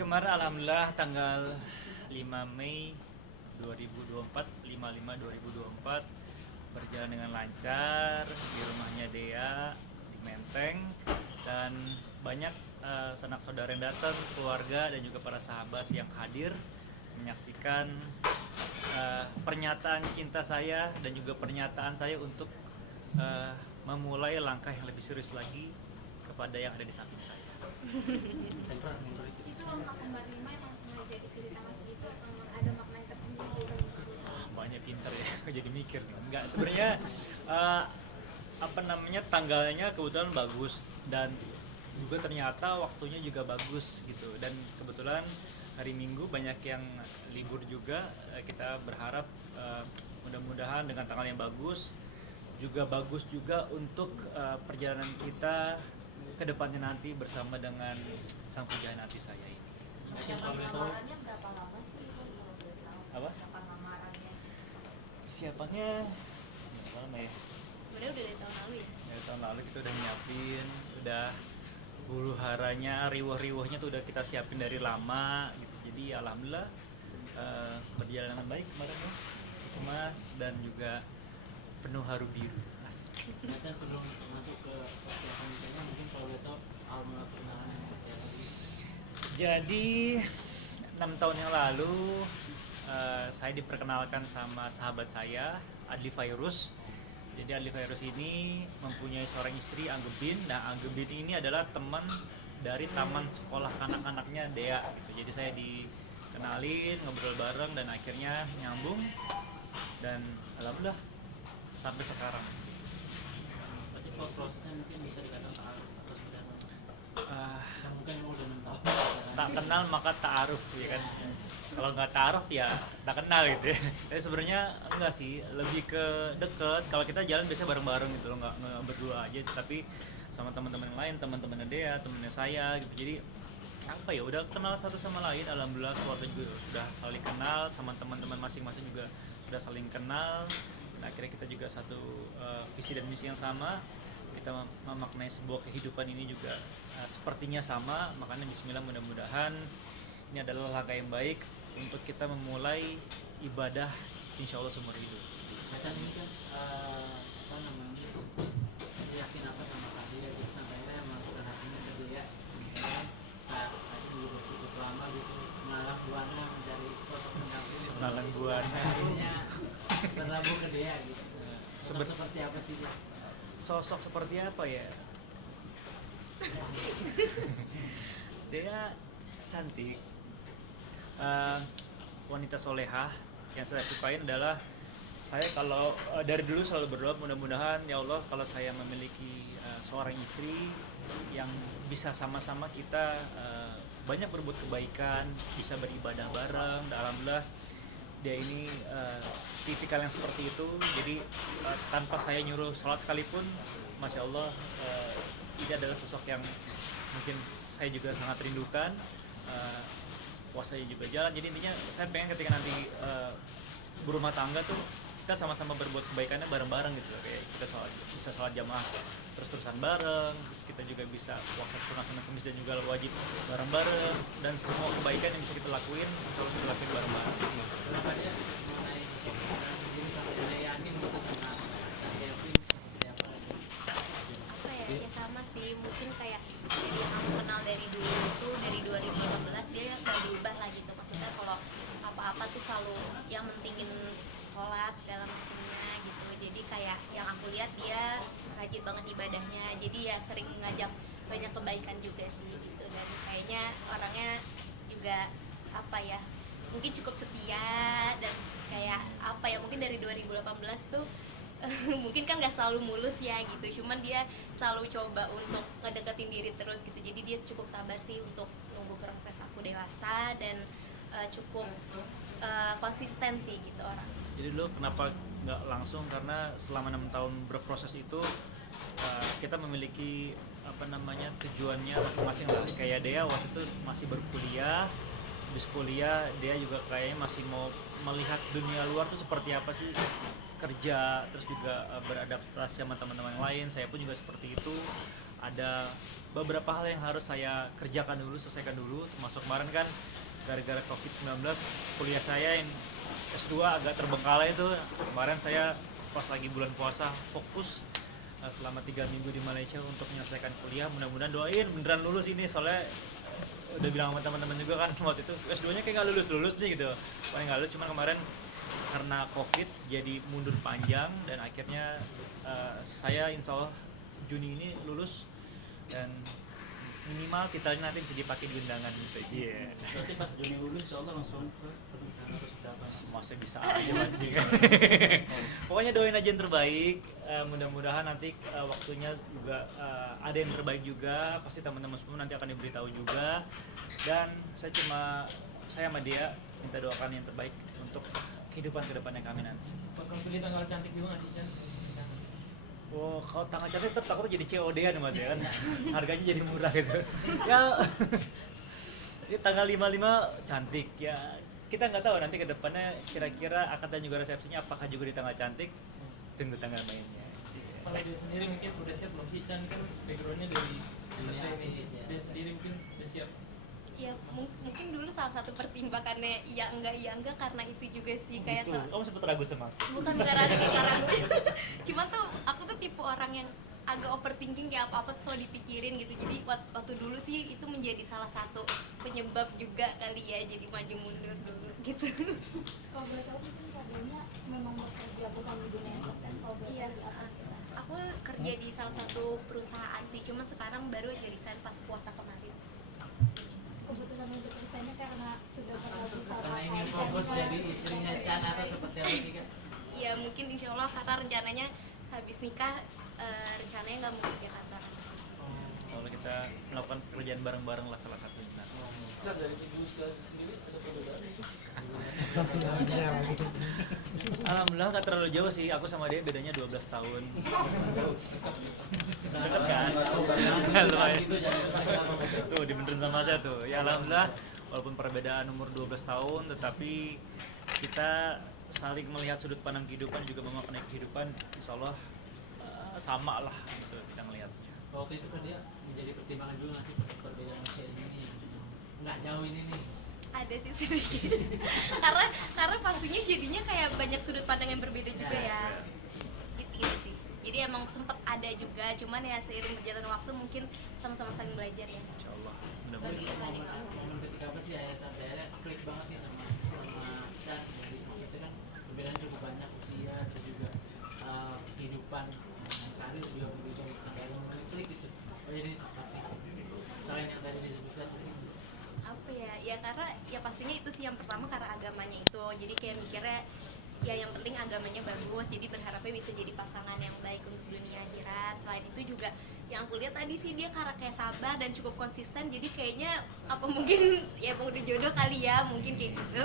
Kemarin alhamdulillah tanggal 5 Mei 2024, 5/5/2024 berjalan dengan lancar di rumahnya Dea di Menteng, dan banyak sanak saudara yang datang, keluarga dan juga para sahabat yang hadir menyaksikan pernyataan cinta saya dan juga pernyataan saya untuk memulai langkah yang lebih serius lagi kepada yang ada di samping saya. Itu angka kembar 5 emang sengaja dipilih tanggal segitu atau memang ada makna tersendiri? Banyak pinter ya, aku jadi mikir nih. Enggak, sebenarnya tanggalnya kebetulan bagus, dan juga ternyata waktunya juga bagus gitu, dan kebetulan hari Minggu banyak yang libur juga. Kita berharap mudah-mudahan dengan tanggal yang bagus juga untuk perjalanan kita ke depannya nanti bersama dengan sang pujaan hati saya ini. Persiapan lamarannya berapa lama sih kalau boleh tahu? Apa? Persiapan lamarannya Persiapannya berapa lama ya? sebenarnya udah dari tahun lalu ya? Dari tahun lalu kita udah nyiapin, udah huru haranya, riuh-riuhnya tuh udah kita siapin dari lama gitu. Jadi alhamdulillah berjalan dengan baik kemarin ya, rumah, dan juga penuh haru biru. Macan sebelum masuk ke persiapan nikahnya, mungkin kalau boleh tahu awal mula perkenalannya seperti apa sih? Jadi 6 tahun yang lalu saya diperkenalkan sama sahabat saya, Adli Fairuz. Jadi Adli Fairuz ini mempunyai seorang istri, Anggebin. Nah, Anggebin ini adalah teman dari taman sekolah kanak-kanaknya Dea gitu. Jadi saya dikenalin, ngobrol bareng, dan akhirnya nyambung, dan alhamdulillah sampai sekarang. Berarti kalau prosesnya mungkin bisa dikatakan ta'aruf atau seperti apa? Yang mungkin emang udah 6 tahun. Tak kenal maka ta'aruf, ya kan. Kalau nggak ta'aruf ya tak kenal gitu ya. Tapi sebenarnya enggak sih, lebih ke deket. Kalau kita jalan biasanya bareng-bareng gitu loh, nggak berdua aja, tapi sama teman-teman yang lain, teman-temannya Dea, temannya saya gitu. Jadi apa ya, udah kenal satu sama lain. Alhamdulillah keluarga juga sudah saling kenal, sama teman-teman masing-masing juga sudah saling kenal. Dan akhirnya kita juga satu visi dan misi yang sama. Kita memaknai sebuah kehidupan ini juga sepertinya sama. Makanya bismillah, mudah-mudahan ini adalah langkah yang baik untuk kita memulai ibadah insya Allah seumur hidup. Macan ini kan apa namanya, yakin apa sama Kak Dia gitu, sampai akhirnya melakukan hal ini ke dia. Sementara Kak juga cukup lama gitu melalang buana mencari sosok pendamping. Melalang buana. Akhirnya berlabuh ke dia gitu. Sosok Seben- seperti apa sih dia? Sosok seperti apa ya? Dia cantik, wanita solehah. Yang saya sukain adalah, saya kalau dari dulu selalu berdoa, mudah-mudahan ya Allah, kalau saya memiliki seorang istri yang bisa sama-sama kita banyak berbuat kebaikan, bisa beribadah bareng. Dan alhamdulillah dia ini tipikal yang seperti itu. Jadi tanpa saya nyuruh sholat sekalipun, masya Allah, ini adalah sosok yang mungkin saya juga sangat rindukan. Puasanya juga jalan. Jadi intinya saya pengen ketika nanti berumah tangga tuh kita sama-sama berbuat kebaikannya bareng-bareng gitu loh. Kayak kita bisa sholat jamaah terus-terusan bareng, terus kita juga bisa puasa sunat kemis dan juga wajib bareng-bareng, dan semua kebaikan yang bisa kita lakuin selalu kita lakuin bareng-bareng. Kenapa dia mengenai sosok Macan sendiri sampai dia yakin gitu sama Kak Kevin seperti apa? Apa ya, ya sama sih, mungkin kayak dari yang aku kenal dari dulu itu dari 2018 dia gak diubah lah gitu. Maksudnya kalau apa-apa tuh selalu yang mentingin sholat segala macamnya gitu. Jadi kayak yang aku lihat dia rajin banget ibadahnya, jadi ya sering ngajak banyak kebaikan juga sih gitu. Dan kayaknya orangnya juga apa ya, mungkin cukup setia, dan kayak apa ya, mungkin dari 2018 tuh mungkin kan nggak selalu mulus ya gitu, cuman dia selalu coba untuk ngedeketin diri terus gitu. Jadi dia cukup sabar sih untuk nunggu proses aku dewasa, dan cukup konsisten sih gitu orang. Jadi dulu kenapa nggak langsung, karena selama 6 tahun berproses itu kita memiliki tujuannya masing-masing lah. Kayak Dea waktu itu masih berkuliah, habis kuliah dia juga kayaknya masih mau melihat dunia luar tuh seperti apa sih, kerja, terus juga beradaptasi sama teman-teman yang lain. Saya pun juga seperti itu. ada beberapa hal yang harus saya kerjakan dulu, selesaikan dulu. Termasuk kemarin kan gara-gara COVID-19 kuliah saya yang S2 agak terbengkalai itu. Kemarin saya pas lagi bulan puasa fokus selama 3 minggu di Malaysia untuk menyelesaikan kuliah. Mudah-mudahan doain beneran lulus ini, soalnya udah bilang sama teman-teman juga kan waktu itu S2-nya kayak nggak lulus nih gitu. Paling nggak lulus, cuma kemarin karena COVID jadi mundur panjang dan akhirnya saya insya Allah Juni ini lulus dan minimal kita nanti bisa dipakai di undangan gitu. Iya. Berarti pas Juni lulus insya Allah langsung ke pernikahan harus dapat. Masih bisa aja mancing. Pokoknya doain aja yang terbaik. Mudah-mudahan nanti waktunya juga ada yang terbaik juga. Pasti teman-teman semua nanti akan diberitahu juga. Dan saya sama dia minta doakan yang terbaik untuk kehidupan kedepannya kami nanti. Bakal pilih tanggal cantik juga nggak sih Chan? Oh, kalau tanggal cantik tetap takut jadi COD-an Mas ya kan. Harganya jadi murah gitu. Ya ini tanggal 55 cantik ya. Kita nggak tahu nanti ke depannya kira-kira akad dan juga resepsinya apakah juga di tanggal cantik. Tunggu tanggal mainnya. Kalau dia sendiri mungkin udah siap belum sih Chan, kan backgroundnya dari Dunia ini. artis ya. Dia sendiri mungkin udah siap. Ya mungkin dulu salah satu pertimbangannya iya enggak karena itu juga sih kayak Gitu. Kamu sempat ragu sama aku? bukan ragu cuma tuh aku tuh tipe orang yang agak overthinking, kayak apa-apa tuh selalu dipikirin gitu. Jadi waktu dulu sih itu menjadi salah satu penyebab juga kali ya jadi maju mundur dulu gitu. Kalau boleh tahu mungkin kabarnya memang bekerja bukan di dunia entertain, kalau boleh Iya, tahu di apa? aku kerja di salah satu perusahaan sih, cuman sekarang baru aja resign pas puasa kemarin. Keputusan untuk resignnya karena sudah terlalu Karena ingin fokus jadi istrinya Chan atau seperti apa sih Kak? Ya mungkin insya Allah karena rencananya habis nikah rencananya nggak mau ke Jakarta. Soalnya kita melakukan pekerjaan bareng-bareng lah salah satunya. Chan, dari segi usia sendiri ada perbedaan itu? Alhamdulillah nggak terlalu jauh sih, aku sama dia bedanya 12 tahun. Deket kan? Lumayan. Tuh dibenerin sama saya tuh. Ya alhamdulillah walaupun perbedaan umur 12 tahun tetapi kita saling melihat sudut pandang kehidupan juga memaknai kehidupan, insya Allah sama lah gitu kita ngelihatnya. Waktu itu kan dia menjadi pertimbangan juga nggak sih perbedaan usia ini yang nggak jauh ini nih. Ada sih sedikit. karena pastinya jadinya kayak banyak sudut pandang yang berbeda juga ya. Gitu sih. Jadi emang sempet ada juga, cuman ya seiring berjalan waktu mungkin sama-sama saling belajar ya. Insya Allah. Bagi Mudah-mudahan. Momen ketika apa sih ayah sampai akhirnya klik banget nih sama Chan. Jadi maksudnya kan perbedaan cukup banyak usia terus juga kehidupan karir juga begitu sampai akhirnya mulai klik gitu. Oh jadi selain yang tadi disebutkan Apa ya karena ya pastinya itu sih yang pertama karena agamanya itu. Jadi kayak mikirnya ya yang penting agamanya bagus, jadi berharapnya bisa jadi pasangan yang baik untuk dunia akhirat. Selain itu juga yang aku lihat tadi sih dia karena kayak sabar dan cukup konsisten, jadi kayaknya apa mungkin ya emang udah jodoh kali ya, mungkin kayak gitu.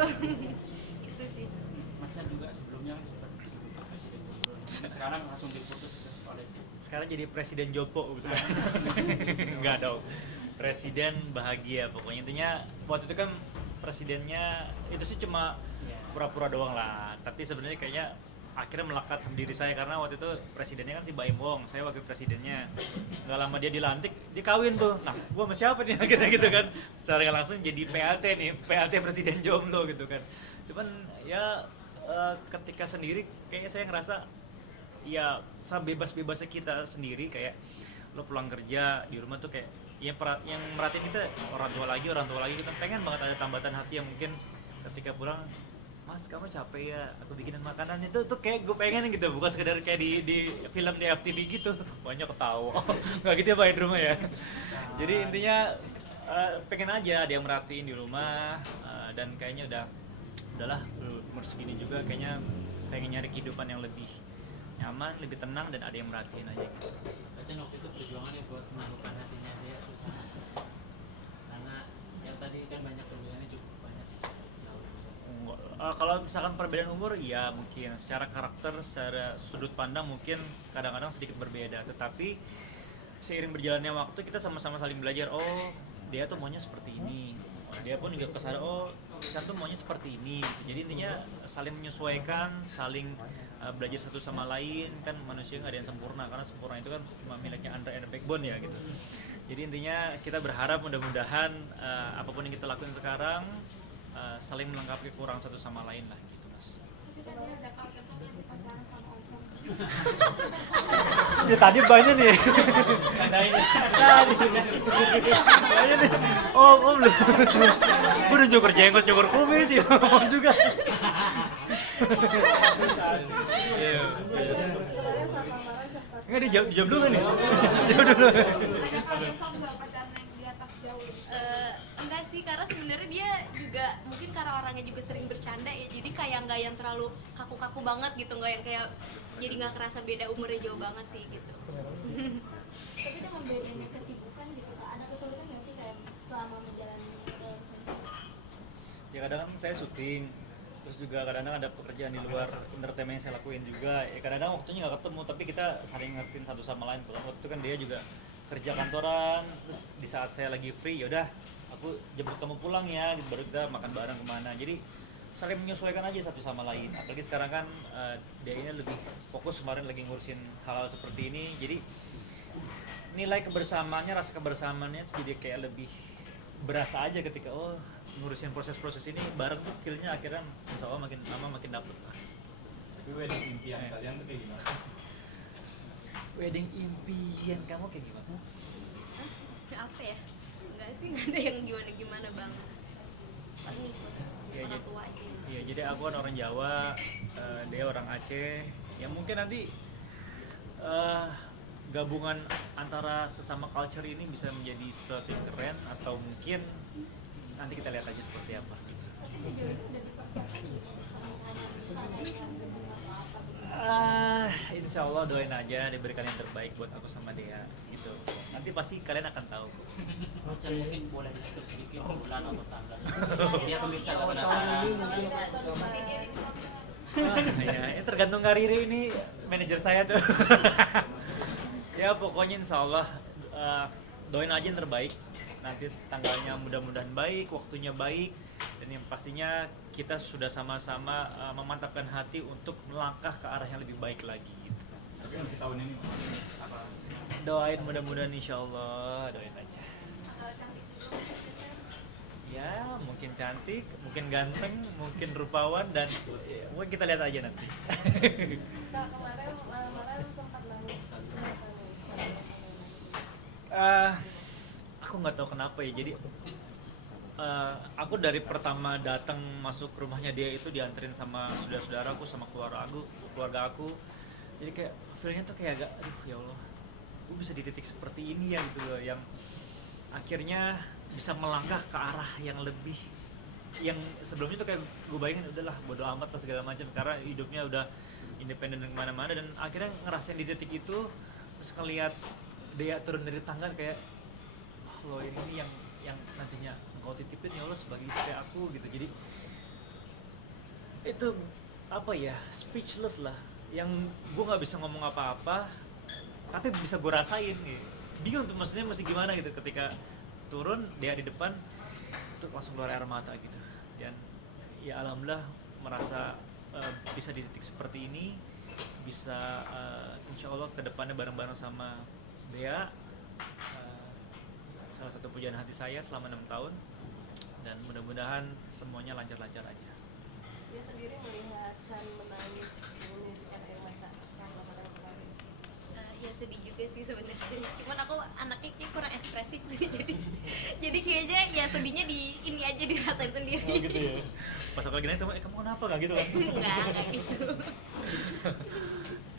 Itu sih. Mas Chan juga sebelumnya sempat presiden. Sekarang langsung diputus oleh Sekarang jadi Presiden Jopo gitu kan. Enggak dong. Presiden bahagia pokoknya, intinya waktu itu kan presidennya itu sih cuma pura-pura doang lah, tapi sebenarnya kayaknya akhirnya melekat sama diri saya karena waktu itu presidennya kan si Baim Wong, saya wakil presidennya. Nggak lama dia dilantik, dia kawin tuh. Nah, gua sama siapa nih akhirnya gitu kan? Secara nggak langsung jadi PLT nih, PLT presiden jomblo gitu kan. Cuman ya ketika sendiri kayaknya saya ngerasa ya sebebas-bebasnya kita sendiri, kayak lo pulang kerja di rumah tuh kayak yang merhatiin kita orang tua lagi kita pengen banget ada tambatan hati yang mungkin ketika pulang, Mas kamu capek ya, aku bikinin makanan itu tuh kayak gue pengen gitu, bukan sekedar kayak di film di FTV gitu banyak ketawa. Nggak gitu ya Pak di rumah ya. Jadi intinya pengen aja ada yang merhatiin di rumah, dan kayaknya udahlah umur segini juga kayaknya pengen nyari kehidupan yang lebih nyaman, lebih tenang dan ada yang merhatiin aja gitu. Chan waktu itu perjuangannya buat menemukan hatinya dia susah nggak sih? Karena yang tadi kan banyak perbedaannya cukup banyak jauh. Kalau misalkan perbedaan umur ya mungkin secara karakter, secara sudut pandang mungkin kadang-kadang sedikit berbeda, tetapi seiring berjalannya waktu kita sama-sama saling belajar, oh dia tuh maunya seperti ini, dia pun juga kesadaran, oh Chan tuh maunya seperti ini gitu. Jadi intinya saling menyesuaikan, saling belajar satu sama lain. Kan manusia nggak ada yang sempurna, karena sempurna itu kan cuma miliknya Andre and Backbone ya gitu. Jadi intinya kita berharap mudah-mudahan apapun yang kita lakuin sekarang saling melengkapi kurang satu sama lain lah gitu mas. Tapi kan dia ada kalkulasinya sih pacaran sama Om. Ya tadi banyak nih. Tadi banyak nih. Om lu. Gue udah cukur jenggot, cukur kumis sih. Om juga. Iya. Kemarin sama Mara sempat Enggak dijawab dulu kan nih. Jawab dulu. ada kalkulasi nggak pacaran yang di atas jauh? Enggak sih, karena sebenarnya dia juga mungkin karena orangnya juga sering bercanda ya, jadi kayak nggak yang terlalu kaku-kaku banget gitu, nggak yang kayak jadi nggak kerasa beda umurnya jauh banget sih gitu. Tapi dengan bedanya kesibukan gitu, Kak, ada kesulitan nggak sih kayak selama menjalani relationship? Ya kadang kan saya syuting, terus juga kadang-kadang ada pekerjaan di luar entertainment yang saya lakuin juga. Ya kadang-kadang waktunya nggak ketemu, tapi kita saling ngertiin satu sama lain. Kalau waktu itu kan dia juga kerja kantoran, terus di saat saya lagi free, yaudah aku jemput kamu pulang ya, gitu, baru kita makan bareng kemana. Jadi saling menyesuaikan aja satu sama lain. Apalagi sekarang kan dia ini lebih fokus, kemarin lagi ngurusin hal-hal seperti ini. Jadi nilai kebersamaannya, rasa kebersamaannya tuh jadi kayak lebih berasa aja ketika ngurusin proses-proses ini bareng tuh, feel-nya akhirnya insya Allah makin lama makin dapet lah. Tapi wedding impian kalian tuh kayak gimana? Wedding impian kamu kayak gimana? Apa ya, nggak sih, nggak ada yang gimana-gimana banget, paling ikut Iya, orang jadi- tua aja. Iya, jadi aku kan orang Jawa, dia orang Aceh. Ya mungkin nanti gabungan antara sesama culture ini bisa menjadi sesuatu yang keren, atau mungkin nanti kita lihat aja seperti apa. Tapi sejauh itu udah dipersiapkan gitu pernikahannya, ada yang gedung atau apa gitu? Insya Allah doain aja diberikan yang terbaik buat aku sama Dea gitu. Nanti pasti kalian akan tahu. Chan mungkin boleh di-spill sedikit bulan atau tanggal biar pemirsa nggak penasaran. Ya, tergantung karir ini manajer saya tuh. Ya pokoknya insya Allah doain aja yang terbaik. Nanti tanggalnya mudah-mudahan baik, waktunya baik, dan yang pastinya kita sudah sama-sama memantapkan hati untuk melangkah ke arah yang lebih baik lagi. Gitu. Tapi untuk tahun ini apa? Doain mudah-mudahan insya Allah, doain aja. Ya mungkin cantik, mungkin ganteng, mungkin rupawan, dan mungkin kita lihat aja nanti. Kak, kemarin sempat nangis kenapa nih? Aku nggak tahu kenapa ya, jadi aku dari pertama datang masuk rumahnya dia itu dianterin sama saudara-saudaraku, sama keluarga aku, jadi kayak feelnya tuh kayak agak aduh ya Allah, gue bisa di titik seperti ini ya gitu loh, yang akhirnya bisa melangkah ke arah yang lebih, yang sebelumnya tuh kayak gue bayangin udahlah bodo amat lah segala macam karena hidupnya udah independen dan kemana-mana, dan akhirnya ngerasain di titik itu, terus ngeliat dia turun dari tangga kayak loh ini yang nantinya engkau titipin ya Allah sebagai istri aku gitu. Jadi itu apa ya, speechless lah, yang gue nggak bisa ngomong apa-apa tapi bisa gue rasain gitu. Bingung tuh maksudnya mesti gimana gitu ketika turun dia di depan tuh langsung keluar air mata gitu. Dan ya alhamdulillah merasa bisa di titik seperti ini, bisa insya Allah kedepannya bareng-bareng sama Dea, salah satu pujaan hati saya selama 6 tahun, dan mudah-mudahan semuanya lancar-lancar aja. Dia sendiri melihat Chan menangis menunjukkan air mata saat Ramadan kemarin. Ya sedih juga sih sebenarnya, cuman aku anaknya kayak kurang ekspresif sih, jadi kayaknya ya sedihnya di ini aja dirasain sendiri. Oh gitu ya. Pas aku lagi nanya sama, kamu kenapa nggak gitu kan? Enggak gitu.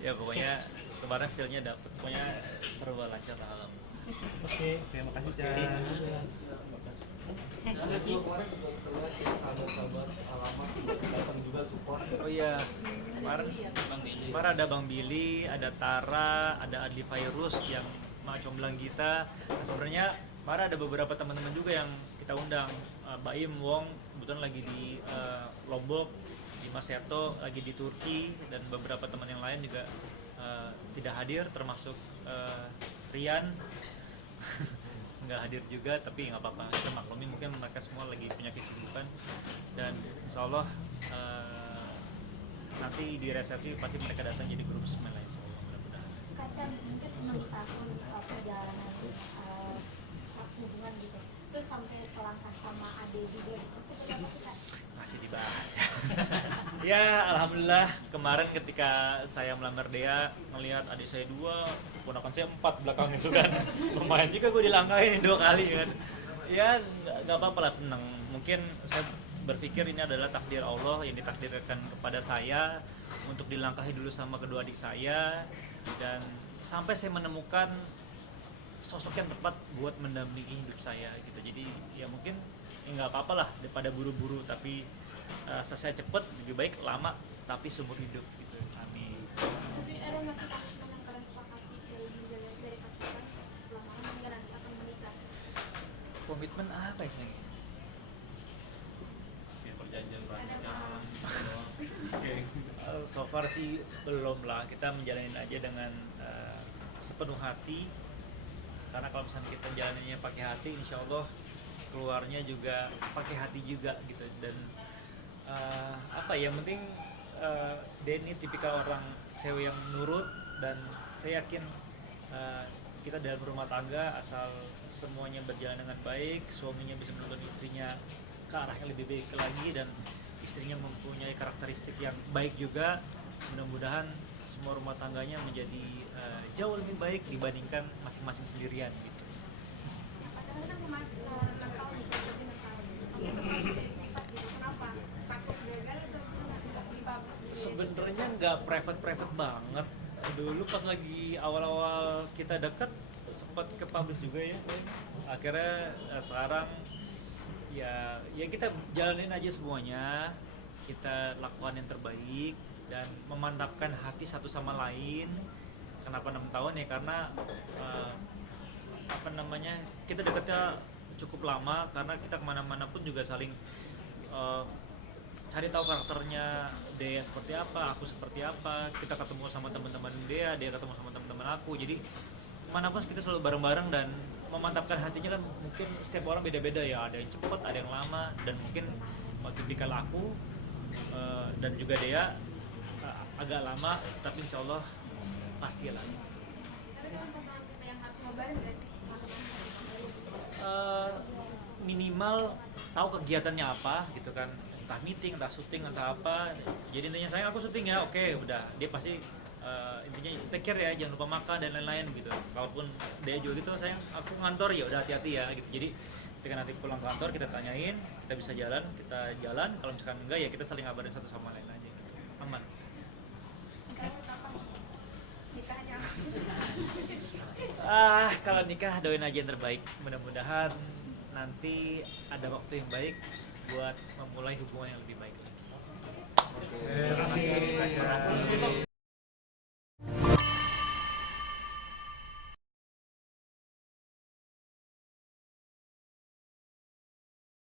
Ya pokoknya kemarin feel-nya dapet, pokoknya seru banget, lancar lah alhamdulillah. Oke, terima kasih Chan. Oh iya, kemarin ada Bang Billy, ada Tara, ada Adli Fairuz yang comblang kita. Nah, sebenarnya kemarin ada beberapa teman-teman juga yang kita undang, Baim, Wong, kebetulan lagi di Lombok, Dimas Seto lagi di Turki, dan beberapa teman yang lain juga tidak hadir, termasuk Rian. Nggak hadir juga, tapi nggak apa-apa, kita maklumin, mungkin mereka semua lagi punya kesibukan. dan insya Allah nanti di resepsi pasti mereka datang jadi guru bismillah insya Allah, mudah-mudahan. Kaca mungkin 6 tahun perjalanan hubungan gitu, terus sampai selangkah sama Ade juga gitu, seperti apa sih Kak? Masih dibahas ya. Ya alhamdulillah kemarin ketika saya melamar Dea ngelihat adik saya 2, ponakan saya 4 belakang itu kan. Lumayan juga gue dilangkahin 2 kali kan. Ya nggak apa-apa lah, seneng. Mungkin saya berpikir ini adalah takdir Allah yang ditakdirkan kepada saya untuk dilangkahi dulu sama kedua adik saya, dan sampai saya menemukan sosok yang tepat buat mendampingi hidup saya gitu. Jadi ya mungkin ya nggak apa-apa lah daripada buru-buru, tapi selesai cepet lebih baik lama tapi seumur hidup gitu. Amin. Tapi ada nggak sih komitmen yang kalian sepakati dari pacaran lama-lama hingga nanti akan menikah? Komitmen apa ya sayang? Ya, perjanjian Ada pernikahan nggak? gitu doang. Oke. So far sih belum lah, kita menjalanin aja dengan sepenuh hati, karena kalau misalnya kita jalaninnya pakai hati insya Allah keluarnya juga pakai hati juga gitu. Dan apa ya, yang penting Denny tipikal orang cewek yang nurut, dan saya yakin kita dalam rumah tangga asal semuanya berjalan dengan baik, suaminya bisa menuntun istrinya ke arah yang lebih baik lagi, dan istrinya mempunyai karakteristik yang baik juga, mudah-mudahan semua rumah tangganya menjadi jauh lebih baik dibandingkan masing-masing sendirian gitu. Pacaran kan cuma 6 tahun nih, berarti 6 tahun. Privat gitu, kenapa? Takut gagal atau nggak dipublish di Sebenarnya nggak private banget. Dulu pas lagi awal-awal kita deket sempat ke publish juga ya. Akhirnya sekarang ya kita jalanin aja semuanya. Kita lakukan yang terbaik dan memantapkan hati satu sama lain. Kenapa 6 tahun ya? Karena apa namanya, kita deketnya cukup lama, karena kita kemana-mana pun juga saling cari tahu karakternya Dea seperti apa, aku seperti apa. Kita ketemu sama teman-teman Dea ketemu sama teman-teman aku. Jadi kemana pun kita selalu bareng-bareng, dan memantapkan hatinya kan mungkin setiap orang beda-beda ya. Ada yang cepat, ada yang lama, dan mungkin tipikal aku dan juga Dea agak lama, tapi insya Allah pasti lah. Tapi kan pasangan tipe yang harus ngobarin nggak sih? Minimal tahu kegiatannya apa gitu kan, entah meeting, entah syuting, entah apa. Jadi intinya sayang aku syuting ya, oke udah, dia pasti intinya take care ya, jangan lupa makan dan lain-lain gitu. Kalaupun dia juga gitu, sayang aku ngantor ya udah hati-hati ya gitu. Jadi ketika nanti pulang kantor kita tanyain, kita bisa jalan, kita jalan. Kalau misalkan enggak ya kita saling ngabarin satu sama lain aja gitu. Aman. Nikahnya Kalau nikah doain aja yang terbaik. Mudah-mudahan nanti ada waktu yang baik buat memulai hubungan yang lebih baik lagi.